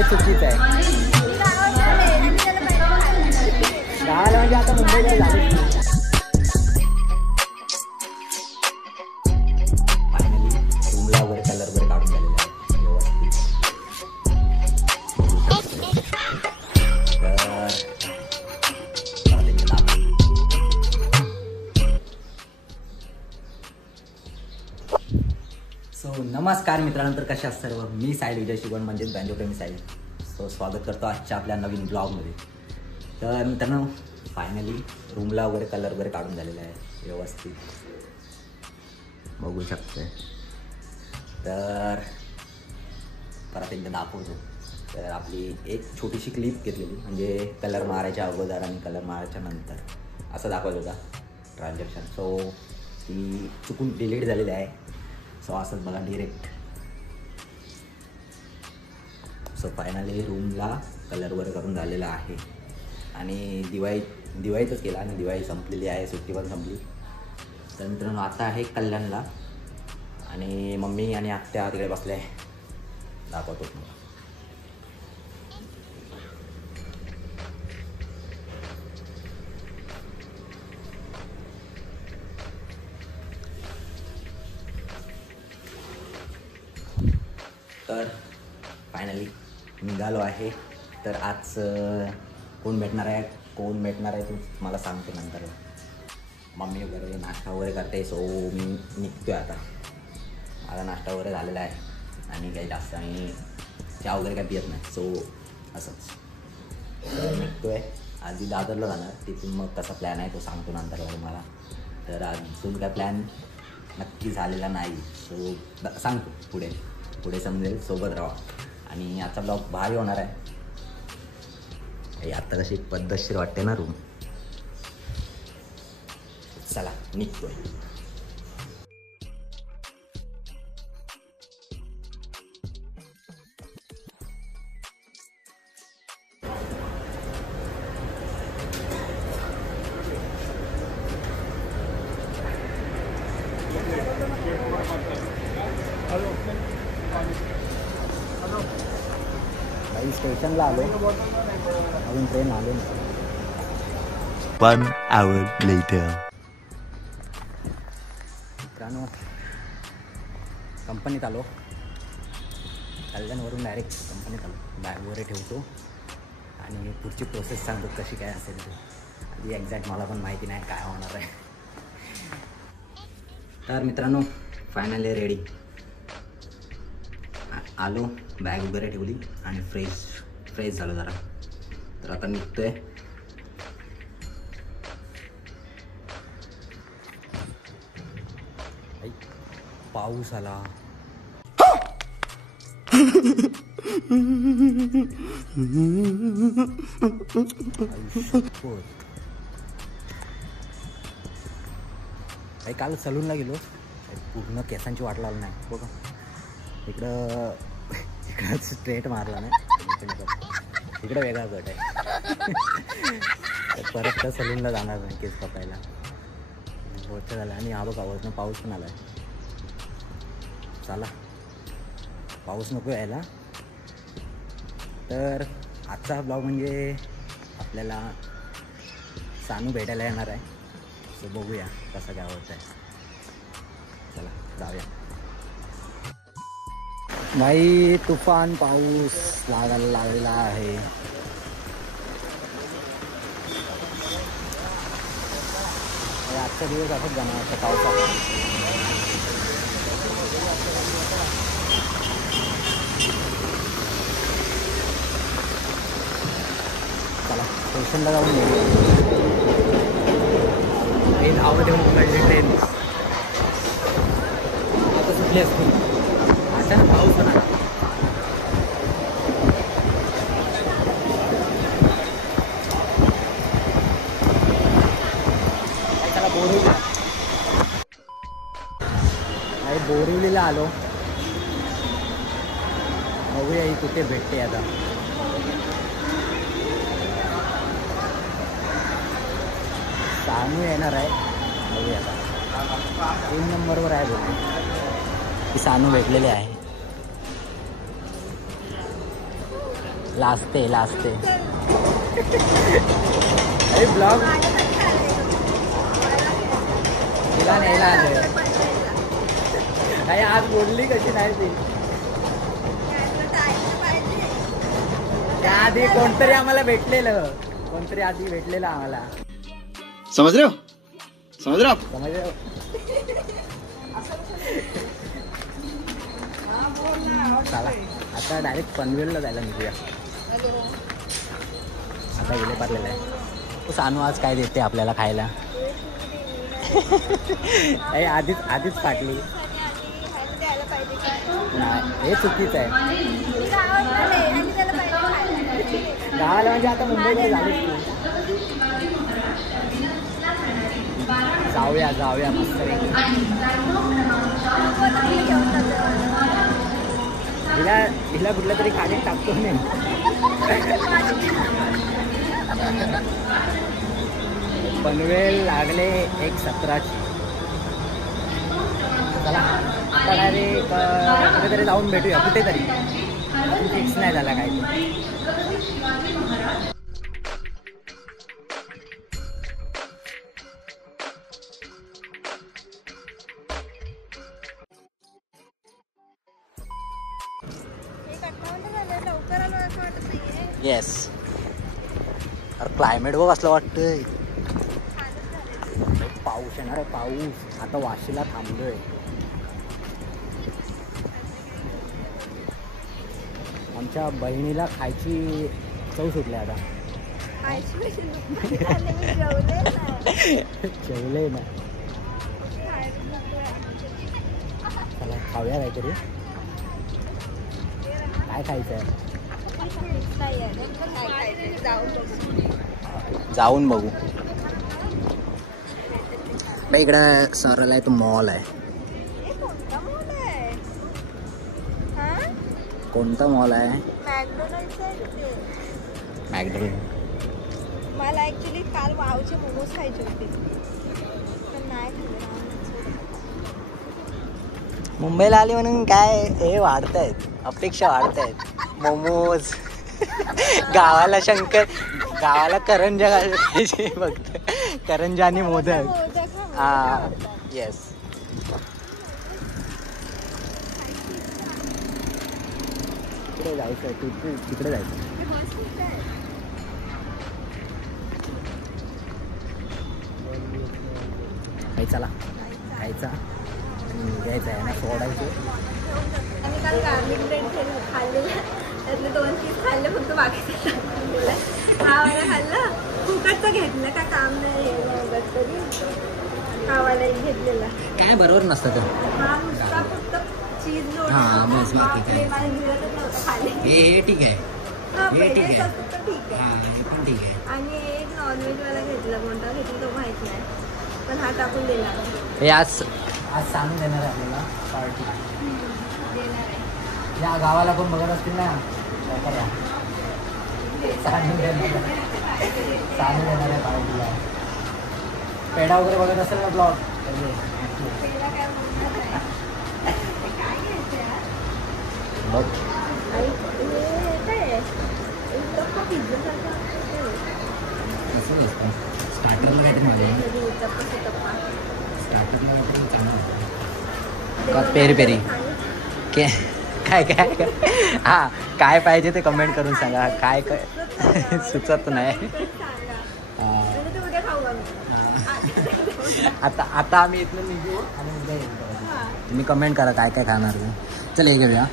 हे चुकीचं आहे. गावाला म्हणजे आता मुंबईला झाले. फायनली रूमला वगैरे कलर वगैरे काढून झालेला आहे व्यवस्थित. सो नमस्कार मित्रांनो, तर कशा आहात सर्व. मी साहिल विजय शिवण म्हणजेच बँजोप्रेमी साहिल. सो स्वागत करतो आजच्या आपल्या नवीन ब्लॉगमध्ये. तर मित्रांनो फायनली रूमला वगैरे कलर वगैरे काढून झालेला आहे व्यवस्थित, बघू शकते. तर परत एकदा दाखवतो. तर आपली एक छोटीशी क्लिप घेतलेली, म्हणजे कलर मारायच्या अगोदर आणि कलर मारायच्या नंतर असं दाखवत होता ट्रान्झॅक्शन. सो ती चुकून डिलीट झालेली आहे. सो असंच बघा डिरेक्ट. सो फायनली रूमला कलर वगैरे करून झालेला आहे आणि दिवाळीतच केला आणि दिवाळी संपलेली आहे, सुट्टी पण संपली. तर मित्रांनो आता आहे कल्याणला आणि मम्मी आणि आत्या तिकडे बसले आहे, दाखवतो तुम्हाला. तर फायनली निघालो आहे. तर आज कोण भेटणार आहे तू मला सांगतो नंतर. मम्मी वगैरे नाश्ता वगैरे करते. सो मी निघतो आहे आता. माझा नाश्ता वगैरे झालेला आहे आणि काही जास्त आणि चहा वगैरे काही पित नाही. सो असंच निघतो आहे. आधी दादरला जाणार, तिथून मग कसा प्लॅन आहे तो सांगतो नंतर तुम्हाला. तर अजून काय प्लॅन नक्की झालेला नाही. सो सांगतो पुढे समजेल, सोबत राहा. आणि आजचा ब्लॉग भारी होणार आहे. आता कशी पद्धतशीर वाटते ना रूम. चला निघतोय. काही स्टेशनला आलो, अजून ट्रेन आलो नाही. 1 hour later. मित्रांनो कंपनीत आलो, कल्याणवरून डायरेक्ट कंपनीत आलो. बॅग वगैरे ठेवतो आणि पुढची प्रोसेस सांगतो कशी काय असेल ते. आधी एक्झॅक्ट मला पण माहिती नाही काय होणार आहे. तर मित्रांनो फायनली रेडी आलो, बॅग वगैरे ठेवली आणि फ्रेश झालो जरा. तर आता निघतोय. पाऊस आला. काही काल सलूनला गेलो, पूर्ण केसांची वाट लावली नाही. बघा इकडं स्ट्रेट मारला नाही, इकडं वेगळा गट आहे. परत त्या सलूनला जाणार नाही केस कापायला. होतं झालं. आणि हा बघा वरनं पाऊस पण आला आहे. चला पाऊस नको यायला. तर आजचा ब्लॉग म्हणजे आपल्याला सानू भेटायला येणार आहे. सो बघूया कसं काय होत आहे. चला जाऊया. भाई तुफान पाऊस लागायला लागलेला आहे. आजचा दिवस असंच जाणार पावसाचा. चला स्टेशनला जाऊन ट्रेन आवड येऊन पकडली. ट्रेन आता सुटली असते. अचानक पाऊस होणार. त्याला बोरिवलीला आलो. बघूया ही कुठे भेटते आता. सानू येणार आहे, बघूया आता. 3 नंबरवर आहे बोलतो. ती सानू भेटलेली आहे. लाजते अरे ब्लॉग तिला न्यायला आलं काही आज बोलली कशी नाही ती त्याआधी कोणतरी आम्हाला भेटलेलं आम्हाला समझ रहे हो समजलं चला आता डायरेक्ट पनवेलला जायला निघूया आता गेले पारलेलं आहे तो सानू आज काय देते आपल्याला खायला आधीच फाटली नाही हे चुकीचं आहे गावाला म्हणजे आता मुंबईमध्ये झालीच जाऊया मस्त हिला कुठल्या तरी खाण्यात टाकतो नाही पनवेल लागले 1:17 चला आता डायरेक्ट कुठेतरी जाऊन भेटूया कुठेतरी फिक्स नाही झाला काय येस अरे क्लायमेट बघ असलं वाटतंय पाऊस येणार आहे पाऊस आता वाशीला थांबलोय आमच्या बहिणीला खायची चव सुटली आता जेवले ना चला खाऊया काहीतरी काय खायचं आहे जाऊन बघू इकडं सरळ आहे तो मॉल आहे कोणता मॉल आहे मॅकडोनल्ड मला ऍक्च्युली काल वावचे मोमोज खायचे होते पण नाही खाल्ले मुंबईला आली म्हणून काय हे वाढत आहेत अपेक्षा वाढत आहेत मोमोज गावाला करंजा पाहिजे फक्त करंजा आणि मोदक हा येस तिकडे जायचं तिकडे जायचं चला खायचा घ्यायचं आहे ना सोडायचं आणि काल गार्लिक ब्रेड खाल्लेलं त्यातले 2 पीस खाल्ले फक्त बाकी हा वाला खाल्ला फुकटचं घेतलं का काम नाही तरी खावायला घेतलेला काय बरोबर नसतं तर हा नुसता फक्त चीज हां बस बाकी काय मला गिळतच नव्हतं खाली हे ठीक आहे हे ठीक आहे ठीक आहे हां हे पण ठीक आहे आणि एक नॉनव्हेजवाला घेतला कोणता घेतला तो माहित नाही पण हा टाकून दिला हे आज सांगून देणार आहे आपल्याला पार्टी या गावाला कोण बघत असतील ना सांगून देणार आहे पार्टीला पेढा वगैरे बघत असेल ना ब्लॉग बघ स्टार्टरला काहीतरी मध्ये पेरी पेरी काय हां काय पाहिजे ते कमेंट करून सांगा काय सुचत नाही आता आम्ही इथलं निघू आणि उद्या येऊ तुम्ही कमेंट करा काय काय खाणार चल हे घेऊया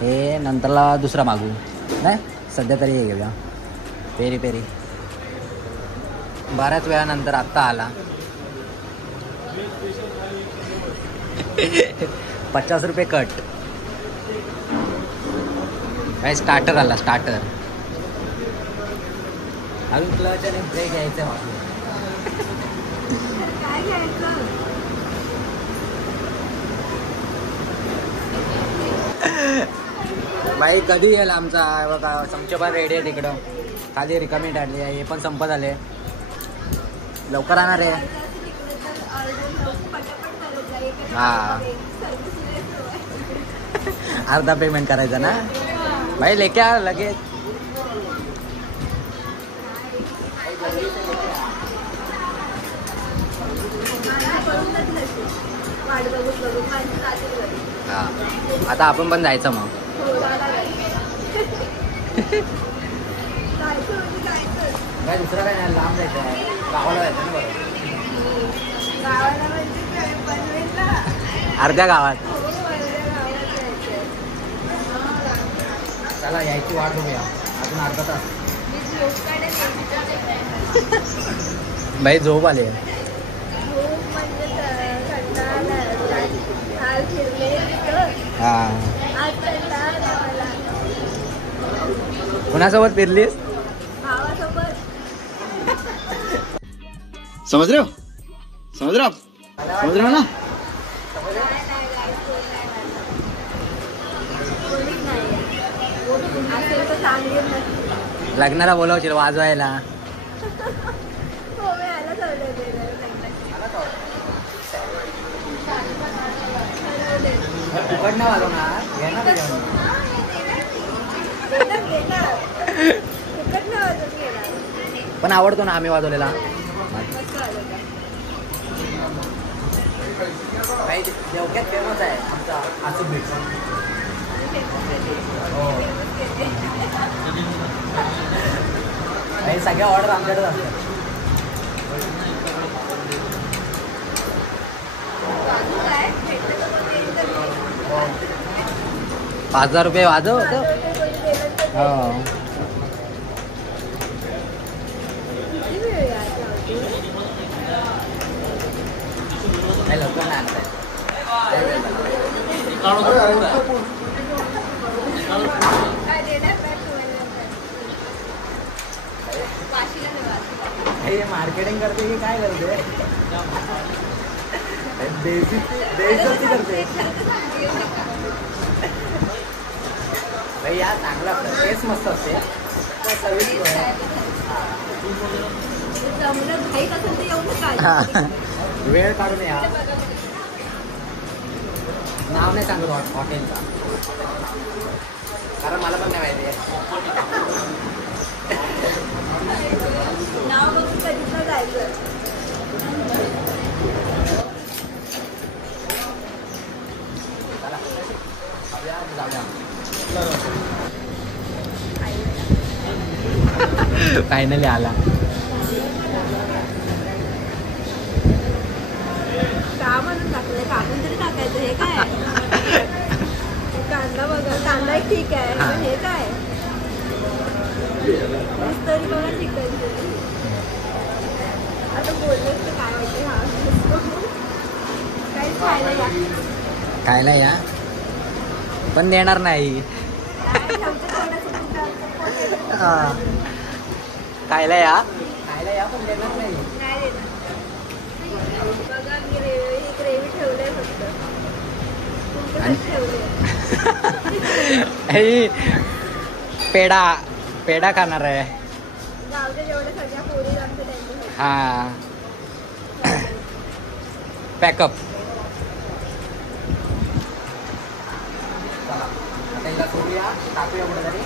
हे नंतरला दुसरा मागू नाही सध्या तरी हे घेऊया पेरी पेरी बऱ्याच वेळानंतर आत्ता आला 50 रुपये कट काय स्टार्टर आला स्टार्टर अजून क्लच आणि ब्रेक घ्यायचं काय घ्यायचं बाई कधी येईल आमचा बघा चमचे पण रेडी आहे तिकडं खाली रिकामी टाळली आहे हे पण संपत आले लवकर आणणार आहे हां अर्धा पेमेंट करायचा ना भाई लेके आ लगेच. वाट बघून बघून माझी जातील घरी. हा आता आपण पण जायचं मग. हो, जायचं म्हणजे जायचं. काय दुसरं काय नाही, लांब जायचं आहे, गावाला जायचं ना. बरं गावाला म्हणजे काय पनवेलला. अर्ध्या गावात. हो, अर्ध्या गावात जायचं. चला यायची वाट बघूया अजून अर्धा तास. मी झोप काढेल. भाई झोप आले. झोप म्हणजे कंटाळा आला. काल फिरले तिथं. हा आज कंटाळा आला मला. कुणासोबत फिरलीस? भावासोबत. समझ रहे हो? समझ रहे हो आप? समझ रहे हो ना? नाही, guys, कोण नाही वाटत. कोणीच नाही. असेल तर चांगली नसते. लग्नाला बोलावशील वाजवायला. हो, मी आला ठरवलं ते फुकट नाही वाजवणार, घेणार ना जेवण. फुकट नाही वाजून घेणार. पण आवडतो ना आम्ही वाजवलेला. मस्त वाजवतात. भाई देवक्यात फेमस आहे आमचा आसू बीट. भाई सगळ्या ऑर्डर आमच्याकडे असतात. 5,000 रुपये वाजव होतं. हो नाही लवकर नाही आणत आहे. हे मार्केटिंग करते की काय करते? देशभक्ती करते. भाई या चांगला टेस्ट मस्त असते. वेळ काढून या. नाव नाही सांगत हॉटेलचा, कारण मला पण नाही माहिती आहे. नाव बघून कधीच जायचं. फायनली आला. का म्हणून टाकलंय? कापून तरी टाकायचं. हे काय? कांदा बघा, कांदा एक ठीक आहे, पण हे काय तरी बघा चिकन. आता बोललं तर काय वाटतं? हा काहीच खायला या. खायला या पण देणार नाही. खायला या, खायला या पण देणार नाही. नाही देणार. बघा मी ग्रेव्ही ठेवलंय फक्त. तुमच्यासाठी ठेवलंय. पेढा पेढा खाणार आहे. गावच्या जेवढ्या सगळ्या पोरी आमच्या त्यांच्यासाठी. हा पॅकअप. आता करूया, टाकूया कुठं तरी.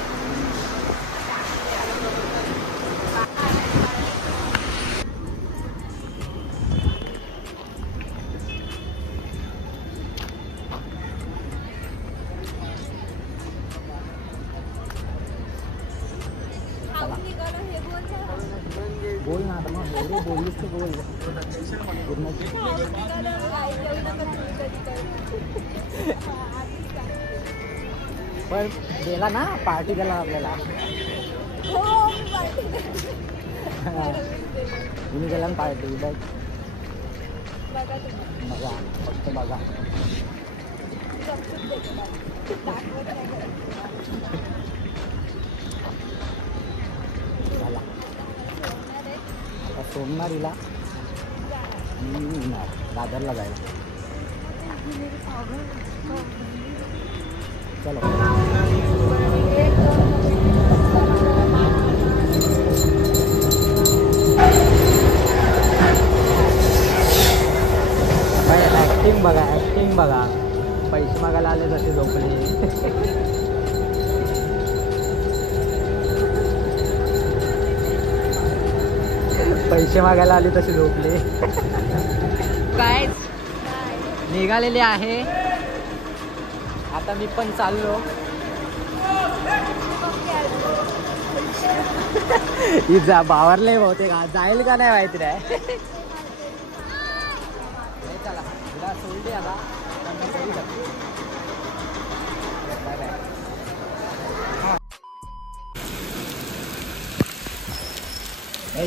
बोल ना आता मग बोललीस तर बोल. पण गेला ना पार्टी द्यायला आपल्याला. तुम्ही गेला ना पार्टी. बघा फक्त बघा. झाला आता सोमवारीला दादरला जायचं. चलो ऍक्टिंग बघा, ऍक्टिंग बघा. पैसे मागायला आले तसे झोपले. पैसे मागायला आली तशी झोपले. काय निघालेले आहे आता. मी पण चाललो. ही बावरले बहुतेक जाईल का नाही माहिती नाही. चला तुला सोडली आता.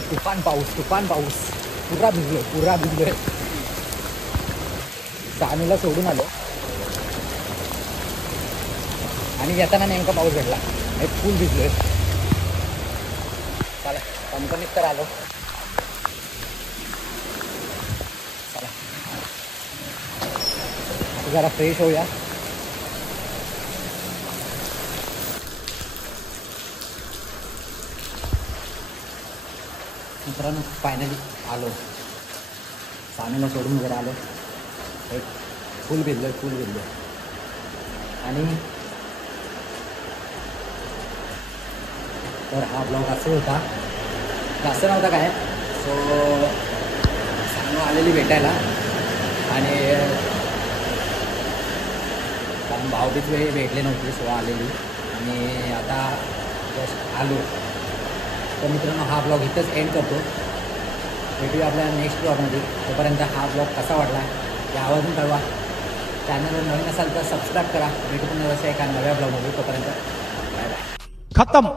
तुफान पाऊस पुरा भिजलोय. सामीला सोडून आलो आणि येताना नेमका पाऊस भेटला. फुल भिजलोय. चला कंपनीत तर आलो. चला जरा फ्रेश होऊया. मित्रांनो फायनली आलो. सामीला सोडून वगैरे आलो. एक फुल भिजलोय आणि तर हा ब्लॉग असं होता. जास्त नव्हता काय. सो सानू आलेली भेटायला आणि कारण भाऊबीज वेळी भेटले नव्हते. सो आलेली आणि आता जस्ट आलो. तर मित्रांनो हा ब्लॉग इथंच एंड करतो. भेटूया आपल्या नेक्स्ट ब्लॉगमध्ये. तोपर्यंत हा ब्लॉग कसा वाटला ते आवाजून कळवा. चॅनलवर नवीन असाल तर सबस्क्राईब करा. भेटू पुन्हा एका नव्या ब्लॉगमध्ये. तोपर्यंत बाय बाय. खत्म.